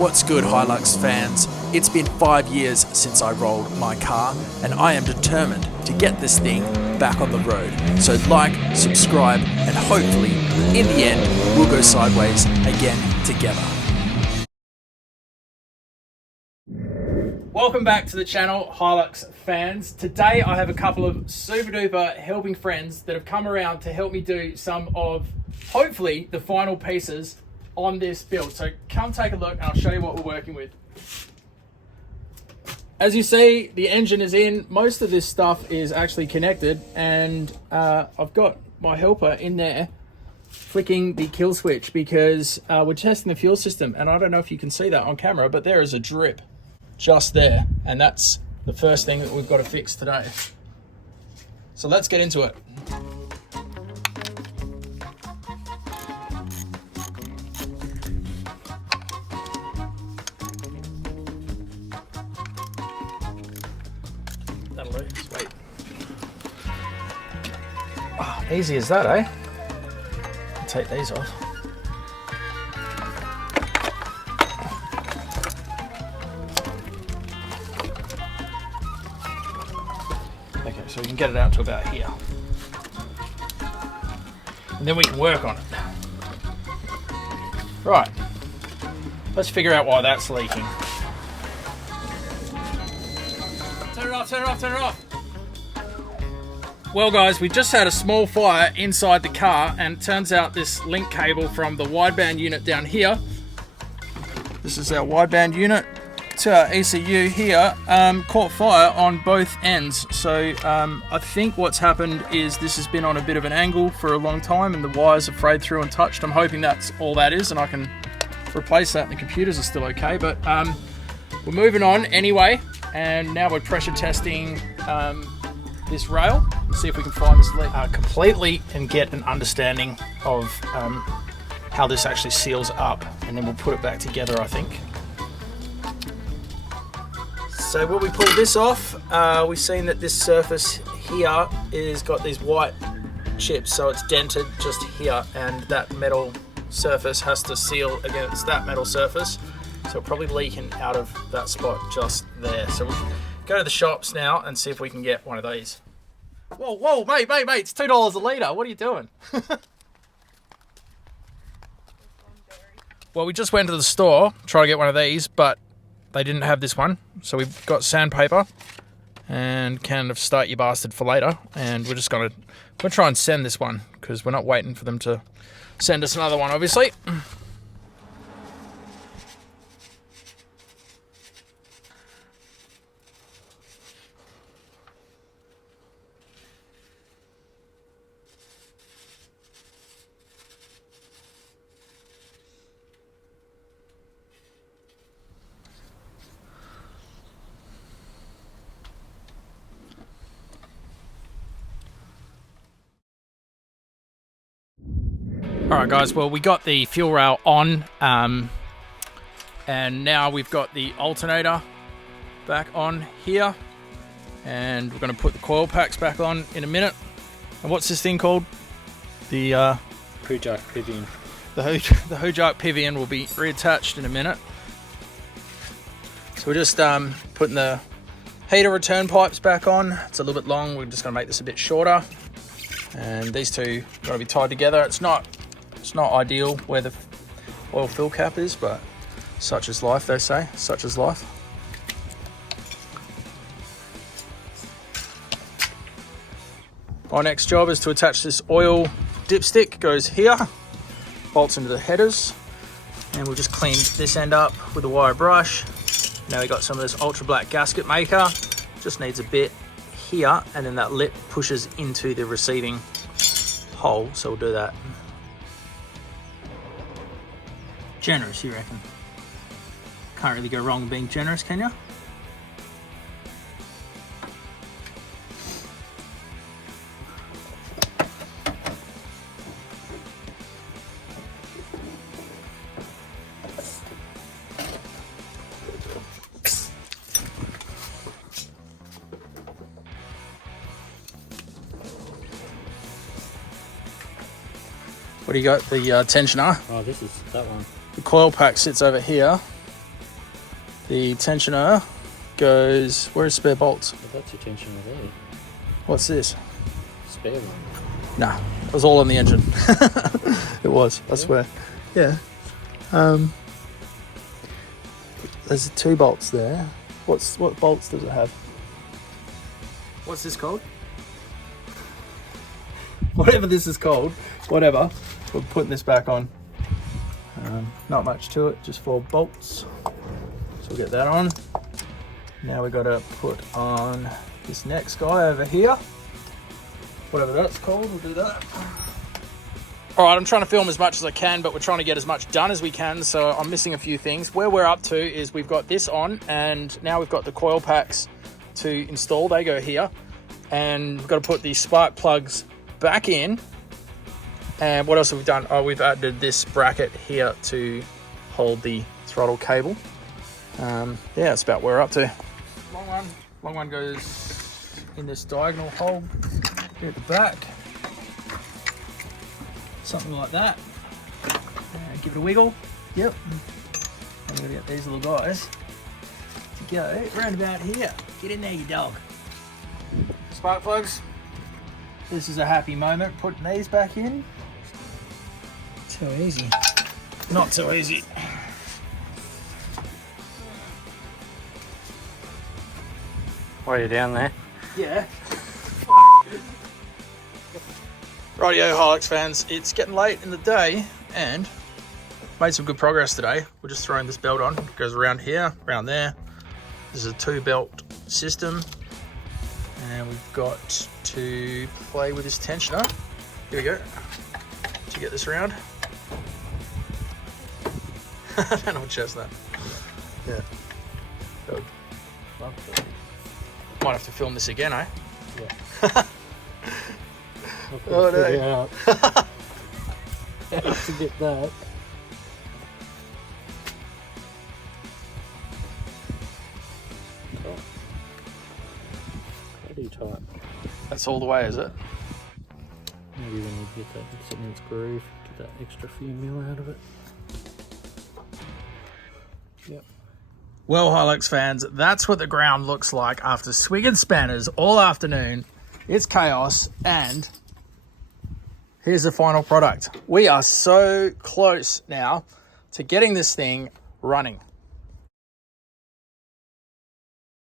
What's good, Hilux fans? It's been 5 years since I rolled my car, and I am determined to get this thing back on the road. So like, subscribe, and hopefully, in the end, we'll go sideways again together. Welcome back to the channel, Hilux fans. Today I have a couple of super duper helping friends that have come around to help me do some of, hopefully, the final pieces on this build. So come take a look and I'll show you what we're working with. As you see, the engine is in. Most of this stuff is actually connected, and I've got my helper in there flicking the kill switch because we're testing the fuel system, and I don't know if you can see that on camera, but there is a drip just there, and that's the first thing that we've got to fix today. So let's get into it. That'll do. Sweet. Oh, easy as that, eh? I'll take these off. Okay, so we can get it out to about here. And then we can work on it. Right. Let's figure out why that's leaking. Turn it off, turn it off, turn it off. Well guys, we just had a small fire inside the car, and it turns out this link cable from the wideband unit down here, this is our wideband unit, to our ECU here, caught fire on both ends. So I think what's happened is this has been on a bit of an angle for a long time and the wires have frayed through and touched. I'm hoping that's all that is and I can replace that and the computers are still okay, but we're moving on anyway, and now we're pressure testing this rail and see if we can find this leak completely and get an understanding of how this actually seals up, and then we'll put it back together, I think. So when we pulled this off, we've seen that this surface here is got these white chips, so it's dented just here, and that metal surface has to seal against that metal surface, so it'll probably leaking out of that spot just there. So we'll go to the shops now and see if we can get one of these. Whoa, whoa, mate, it's $2 a litre. What are you doing? Well, we just went to the store, try to get one of these, but they didn't have this one. So we've got sandpaper and can of start your bastard for later. And we're just gonna try and send this one because we're not waiting for them to send us another one, obviously. Alright guys, well we got the fuel rail on, and now we've got the alternator back on here, and we're going to put the coil packs back on in a minute. And what's this thing called? The Supercharged Pivian. The Supercharged Pivian will be reattached in a minute. So we're just putting the heater return pipes back on. It's a little bit long, we're just going to make this a bit shorter. And these two got to be tied together. It's not ideal where the oil fill cap is, but such is life, they say. Such is life. Our next job is to attach this oil dipstick. Goes here, bolts into the headers, and we'll just clean this end up with a wire brush. Now we got some of this ultra black gasket maker. Just needs a bit here, and then that lip pushes into the receiving hole, so we'll do that. Generous, you reckon? Can't really go wrong being generous, can you? What do you got? The tensioner? Oh, this is that one. The coil pack sits over here. The tensioner goes, where's spare bolts? Well, that's your tension already. What's this? Spare one. Nah, it was all on the engine. It was, I swear. Yeah. There's 2 bolts there. What bolts does it have? What's this called? Whatever this is called, whatever. We're putting this back on. Not much to it, just 4 bolts. So we'll get that on. Now we've got to put on this next guy over here. Whatever that's called, we'll do that. All right, I'm trying to film as much as I can, but we're trying to get as much done as we can, so I'm missing a few things. Where we're up to is we've got this on, and now we've got the coil packs to install. They go here, and we've got to put the spark plugs back in. And what else have we done? Oh, we've added this bracket here to hold the throttle cable. Yeah, that's about where we're up to. Long one goes in this diagonal hole here at the back. Something like that. Give it a wiggle. Yep. I'm gonna get these little guys to go around about here. Get in there, you dog. Spark plugs. This is a happy moment, putting these back in. Too easy. Not too easy. While you're down there. Yeah. Rightio Hilux fans, it's getting late in the day and made some good progress today. We're just throwing this belt on. It goes around here, around there. This is a 2-belt system. And we've got to play with this tensioner. Here we go. To get this around. I don't know what chestnut. Yeah. Good. Might have to film this again, eh? Yeah. Oh no. To get that. Cool. Pretty tight. That's all the way, is it? Maybe we need to get that sitting in its groove, get that extra few mil out of it. Yep. Well, Hilux fans, that's what the ground looks like after swinging spanners all afternoon. It's chaos, and here's the final product. We are so close now to getting this thing running.